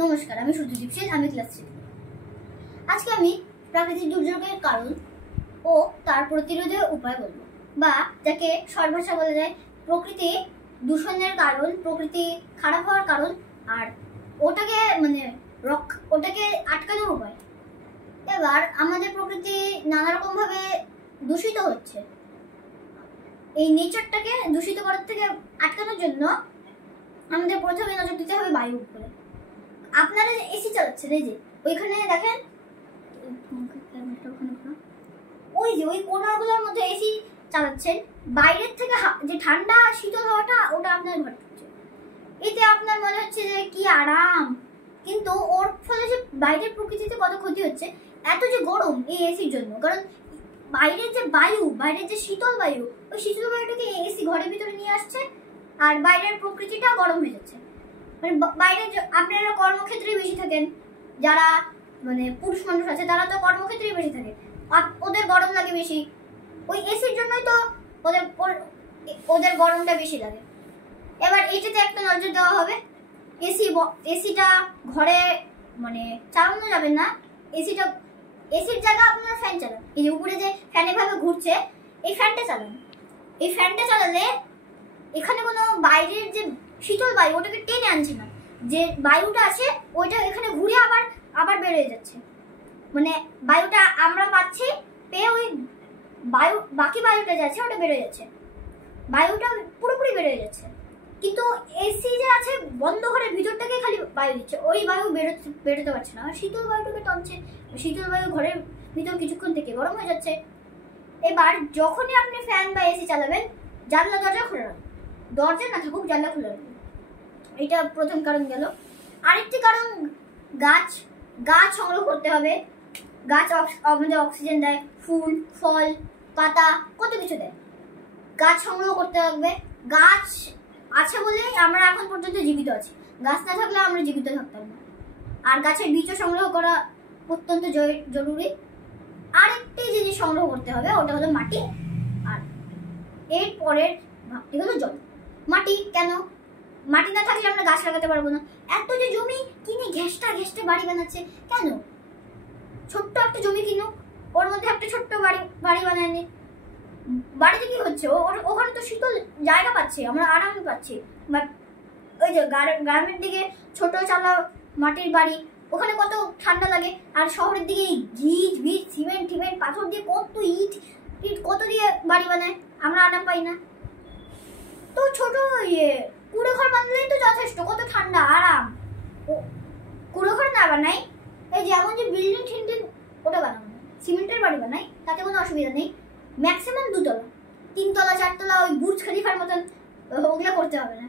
নমস্কার, আমি সুজিদীপ সেন, আমি ক্লাস 3। আজকে আমি প্রাকৃতিক দুর্যোগের কারণ ও তার প্রতিরোধের উপায় বলবো, বা যাকে সহজ ভাষা বলা যায় প্রকৃতি দূষণের কারণ, প্রকৃতি খারাপ হওয়ার কারণ, আর ওটাকে আটকানোর উপায়। এবার আমাদের প্রকৃতি নানা রকম ভাবে দূষিত হচ্ছে। এই নেচারটাকে দূষিত করার থেকে আটকানোর জন্য আমাদের প্রথমে নজর দিতে হবে বায়ুর উপরে। আপনারা যে এসি চালাচ্ছেন, এই যে ওইখানে দেখেন, ওই কোণাগুলোর মধ্যে এসি চালাচ্ছেন, বাইরের থেকে যে ঠান্ডা শীতল হাওয়াটা ওটা আপনার ঘরে ঢুকছে। এতে আপনার মনে হচ্ছে যে কি আরাম, কিন্তু ওর ফলে যে বাইরের প্রকৃতিতে কত ক্ষতি হচ্ছে। এত যে গরম এই এসির জন্য, কারণ বাইরের যে বায়ু, বাইরের যে শীতল বায়ু, ওই শীতল বায়ুটাকে এসি ঘরের ভিতরে নিয়ে আসছে, আর বাইরের প্রকৃতিটা গরম হয়ে যাচ্ছে। মানে বাইরে আপনারা কর্মক্ষেত্রে বেশি থাকেন, যারা মানে পুরুষ মানুষ আছে তারা তো কর্মক্ষেত্রেই বেশি থাকে, ওদের গরম লাগে বেশি। ওই এসির জন্যই তো ওদের গরমটা বেশি লাগে। এবার এটাতে একটা নজর দেওয়া হবে। এসিটা ঘরে মানে চালানো যাবে না। এসির জায়গা আপনারা ফ্যান চালান। এই যে উপরে যে ফ্যান এভাবে ঘুরছে, এই ফ্যানটা চালান। এই ফ্যানটা চালালে এখানে কোনো বাইরের যে শীতল বায়ু ওটাকে টেনে আনছে না, যে বায়ুটা আছে ওইটা এখানে ঘুরে আবার বের হয়ে যাচ্ছে। মানে বায়ুটা আমরা পাচ্ছি, পেয়ে ওই বাকি বায়ুটা যাচ্ছে ওটা বের হয়ে যাচ্ছে, বায়ুটা পুরোপুরি বের হয়ে যাচ্ছে। কিন্তু এসি যে আছে বন্ধ ঘরের ভিতরটাকে খালি বায়ু দিচ্ছে, ওই বায়ু বেরোতে পারছে না, শীতল বায়ুটাকে টানছে। শীতল বায়ু ঘরের ভিতর কিছুক্ষণ থেকে গরম হয়ে যাচ্ছে। এবার যখনই আপনি ফ্যান বা এসি চালাবেন, জানলা দরজা খুলে রাখবেন, দরজা না থাকুক জানলা খুলে রাখবেন। এটা প্রথম কারণ গেল। আরেকটি কারণ, গাছ সংগ্রহ করতে হবে। গাছ আমাদের অক্সিজেন দেয়, ফুল ফল পাতা কত কিছু দেয়। গাছ সংগ্রহ করতে হবে। গাছ আছে বলেই আমরা এখন পর্যন্ত জীবিত আছি, গাছ না থাকলে আমরা জীবিত থাকতাম না। আর গাছের বীজও সংগ্রহ করা অত্যন্ত জরুরি। আরেকটি জিনিস সংগ্রহ করতে হবে, ওটা হলো মাটি। আর এর পরের ভাগটি হলো জল। মাটি কেন? মাটি না থাকলে আমরা গাছ লাগাতে পারবো না। এত যে জমি কিনে ঘেঁষটা বাড়ি বানাচ্ছে কেন? ছোট্ট একটা জমি কিনুক, ওর মধ্যে একটা ছোট্ট বাড়ি বানায় নি। বাড়িতে কি হচ্ছে, ওখানে তো শীতল জায়গা পাচ্ছে, আমরা আরাম পাচ্ছি। বাট ওই যে গ্রামের দিকে ছোট চালা মাটির বাড়ি, ওখানে কত ঠান্ডা লাগে। আর শহরের দিকে ভিট সিমেন্ট পাথর দিয়ে কত ইট কত দিয়ে বাড়ি বানায়, আমরা আরাম পাই না। তো ছোট কুড়ো ঘর বানালেই তো যথেষ্ট, কত ঠান্ডা আরাম। কুড়ো ঘর না বানাই, এই যেমন যে বিল্ডিং ওটা বানাবো না, সিমেন্টের বাড়ি বানাই, তাতে কোনো অসুবিধা নেই। ম্যাক্সিমাম 2 তলা 3 তলা 4 তলা ওই বুর্জ খলিফার মতন ওগুলো করতে হবে না।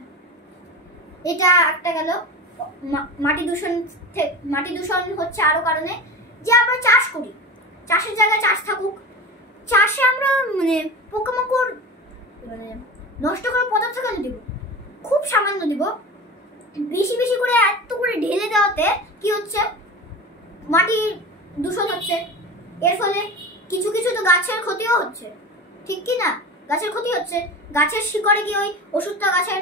এটা একটা গেল। মাটি দূষণ হচ্ছে আরো কারণে, যে আমরা চাষ করি, চাষের জায়গায় চাষ থাকুক, চাষে আমরা মানে পোকামাকড় মানে নষ্ট করার পদার্থ কেন দিব? খুব সামান্য দিব। বেশি করে এত করে ঢেলে দেওয়াতে কি হচ্ছে, মাটি দূষণ হচ্ছে। এর ফলে কিছু তো গাছের ক্ষতিও হচ্ছে, ঠিক কি না? গাছের ক্ষতি হচ্ছে। গাছের শিকড়ে কি ওই ওষুধটা, গাছের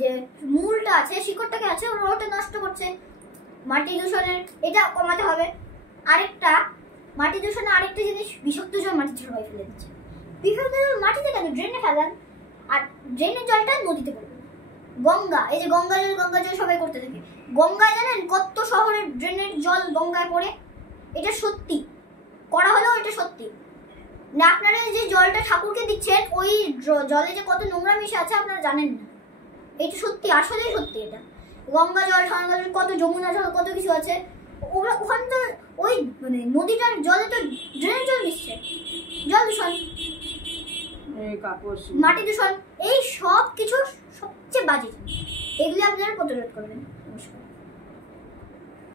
যে মূলটা আছে, শিকড়টাকে আছে, ওটা নষ্ট করছে। মাটি দূষণের এটা কমাতে হবে। মাটি দূষণে আরেকটা জিনিস, বিষাক্ত জল মাটিতে সবাই ফেলে দিচ্ছে। বিষাক্ত জল মাটিতে কেন? ড্রেনে ফেলান, আর ড্রেনের জলটা নদীতে পড়বে। এই যে গঙ্গা জল সবাই করতে থাকে। গঙ্গায় জানেন কত শহরের ড্রেনের জল গঙ্গায় পড়ে? এটা সত্যি, করা হলেও এটা সত্যি না। আপনারা যে জলটা ঠাকুরকে দিচ্ছেন, ওই জলে যে কত নোংরা মিশে আছে আপনারা জানেন না। এটা সত্যি, আসলেই সত্যি। এটা গঙ্গা জল, কত যমুনা জল, কত কিছু আছে, ওখানে তো ওই মানে নদীটার জলে তো ড্রেনের জল মিশছে। জল দূষণ, মাটি দূষণ, এই সব কিছু সবচেয়ে বাজে। এগুলি আপনারা প্রতিরোধ করবেন।